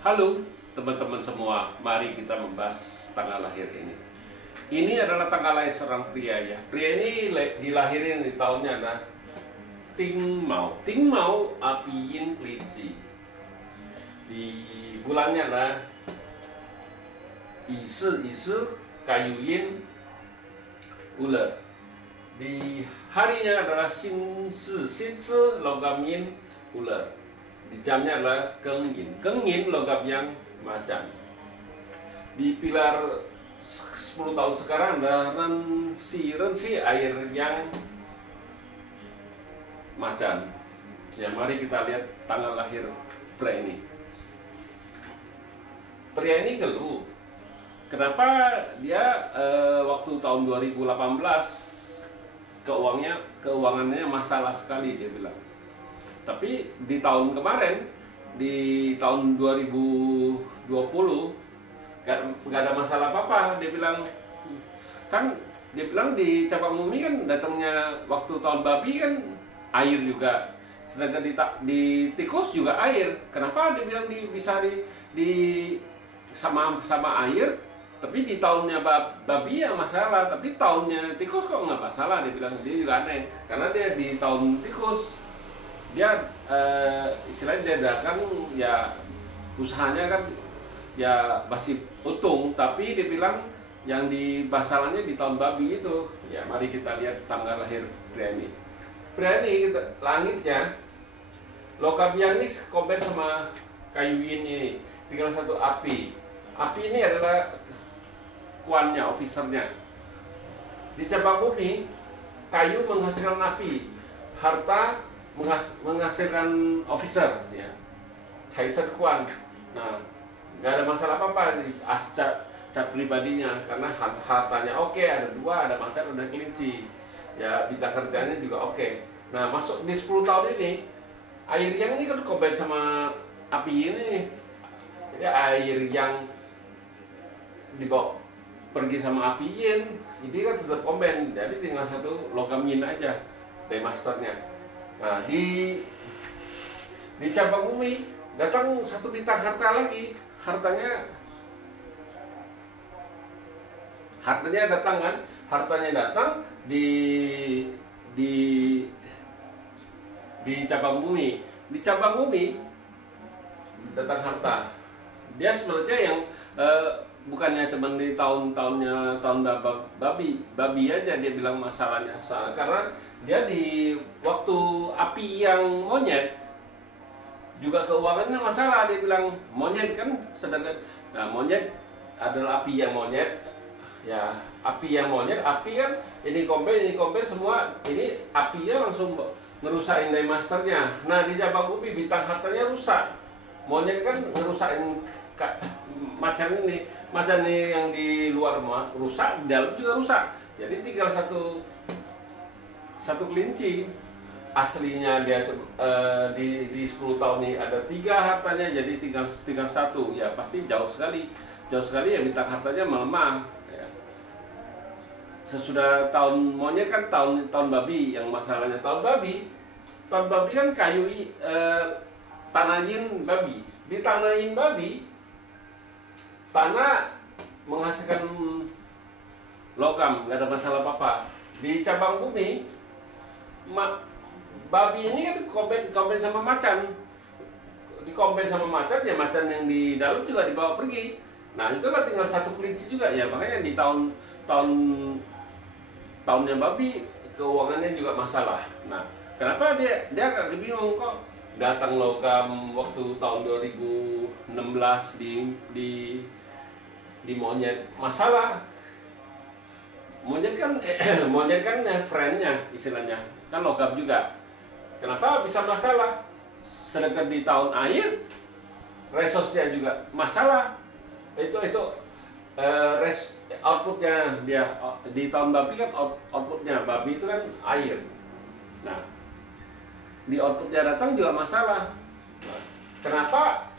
Halo teman-teman semua, mari kita membahas tanggal lahir ini. Ini adalah tanggal lahir seorang pria ya. Pria ini dilahirin di tahunnya adalah Ting Mau. Ting Mau Api Yin Kelinci. Di bulannya adalah Yi Kayu Yin Ular. Di harinya adalah Sin Logam Yin Ular. Di jamnya adalah Keng Yin logam yang macan. Di pilar 10 tahun sekarang ada Ren Si air yang macan. Ya, mari kita lihat tanggal lahir pria ini. Pria ini geluh. Kenapa dia waktu tahun 2018 keuangannya masalah sekali, dia bilang. Tapi di tahun kemarin, di tahun 2020 gak ada masalah apa-apa. Dia bilang di Cabang Bumi kan datangnya waktu tahun babi kan air juga, sedangkan di tikus juga air. Kenapa dia bilang bisa sama air, tapi di tahunnya babi ya masalah, tapi tahunnya tikus kok nggak masalah? Dia bilang dia juga aneh, karena dia di tahun tikus dia istilahnya dia dagang ya, usahanya kan ya masih untung, tapi dia bilang yang di masalahnya di tahun babi itu. Ya, mari kita lihat tanggal lahir pria ini. Pria ini langitnya logam yang ini compare sama kayu yin ini, tinggal satu api. Api ini adalah kuannya, officernya. Di Cabang Bumi kayu menghasilkan api, harta menghasilkan officer ya, Caiser Kuan. Nah, nggak ada masalah apa-apa di cat pribadinya, karena hartanya oke, ada 2, ada macan, ada kelinci ya, bintang kerjanya juga oke. Nah, masuk di 10 tahun ini, air yang ini kan combine sama api ini, jadi air yang dibawa pergi sama api yin, jadi kan tetap combine, jadi tinggal satu logam yin aja remasternya. Nah, di Cabang Bumi datang satu bintang harta lagi, hartanya datang kan, hartanya datang di Cabang Bumi. Di Cabang Bumi datang harta. Dia sebenarnya yang bukannya cuma di tahun babi aja dia bilang masalahnya, karena dia di waktu api yang monyet juga keuangannya masalah. Dia bilang monyet kan, sedangkan monyet adalah api yang monyet ya, api kan ini compare semua, ini apinya langsung ngerusakin dari masternya. Nah, di Cabang Bumi bintang hartanya rusak, monyet kan ngerusakin macan ini yang di luar rusak, di dalam juga rusak. Jadi tinggal satu kelinci. Aslinya dia di 10 tahun ini ada 3 hartanya, jadi tinggal 1 ya, pasti jauh sekali ya bintang hartanya melemah ya. Sesudah tahun monyet kan tahun babi yang masalahnya. Tahun babi kan kayu tanah yin babi. Di tanah yin babi, tanah menghasilkan logam, nggak ada masalah apa-apa. Di Cabang Bumi babi ini kan dikombin sama macan, ya, macan yang di dalam juga dibawa pergi. Nah, itu kan tinggal satu kelinci juga ya, makanya di tahunnya babi keuangannya juga masalah. Nah, kenapa dia agak bingung kok datang logam waktu tahun 2016 di monyet masalah. Monyet kan friendnya istilahnya kan logam juga. Kenapa bisa masalah? Sedangkan di tahun air resource-nya juga masalah. Itu outputnya dia di tahun babi kan outputnya babi itu kan air. Nah, di outputnya datang juga masalah. Nah, kenapa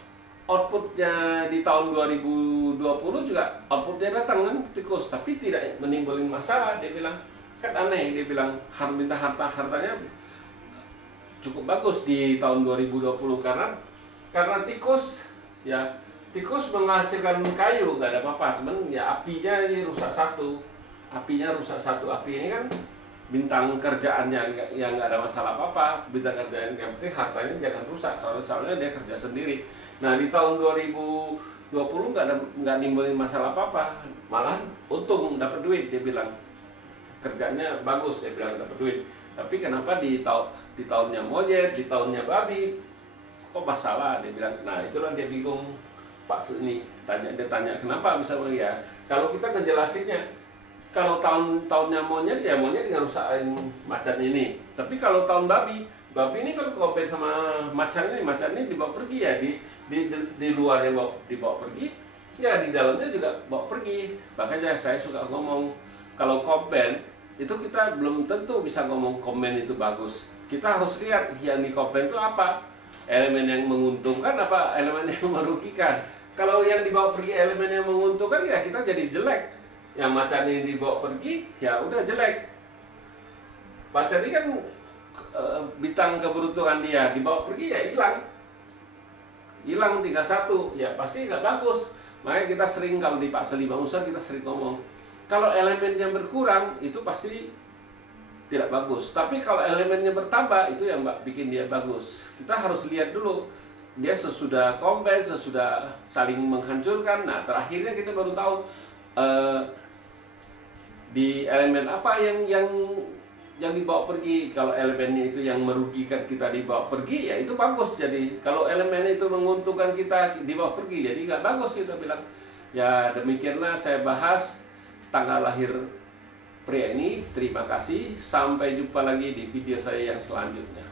outputnya di tahun 2020 juga outputnya datang kan tikus, tapi tidak menimbulkan masalah? Dia bilang kan aneh. Dia bilang hartanya cukup bagus di tahun 2020 karena tikus ya tikus menghasilkan kayu nggak ada apa-apa, cuman ya apinya ini rusak satu. Apinya rusak satu. Api ini kan bintang kerjaannya yang nggak ada masalah apa-apa. Bintang kerjaan yang penting hartanya jangan rusak, soalnya dia kerja sendiri. Nah di tahun 2020 nggak nimbulin masalah apa-apa, malah untung dapat duit. Dia bilang kerjanya bagus, dia bilang dapat duit. Tapi kenapa di tahunnya monyet, di tahunnya babi kok masalah? Dia bilang. Nah itulah dia bingung Pak ini. Dia tanya kenapa misalnya ya. Kalau kita ngejelasinnya, kalau tahunnya monyet ya monyet ngerusakin macan ini. Tapi kalau tahun babi ini kalau compare sama macan ini dibawa pergi ya, di luarnya dibawa pergi, ya di dalamnya juga bawa pergi. Makanya saya suka ngomong kalau komben itu kita belum tentu bisa ngomong komben itu bagus. Kita harus lihat yang di komben itu apa, elemen yang menguntungkan apa elemen yang merugikan. Kalau yang dibawa pergi elemen yang menguntungkan ya kita jadi jelek. Yang macan ini dibawa pergi ya udah jelek. Macan ini kan bintang keberuntungan dia dibawa pergi ya hilang 31 ya pasti nggak bagus. Makanya kita sering kalau di Pak Selima Usaha kita sering ngomong kalau elemennya berkurang itu pasti tidak bagus. Tapi kalau elemennya bertambah itu yang bikin dia bagus. Kita harus lihat dulu dia sesudah combine, sesudah saling menghancurkan. Nah terakhirnya kita baru tahu di elemen apa yang dibawa pergi. Kalau elemennya itu yang merugikan kita dibawa pergi ya itu bagus. Jadi kalau elemennya itu menguntungkan kita dibawa pergi jadi nggak bagus. Kita bilang ya demikianlah saya bahas tanggal lahir pria ini. Terima kasih, sampai jumpa lagi di video saya yang selanjutnya.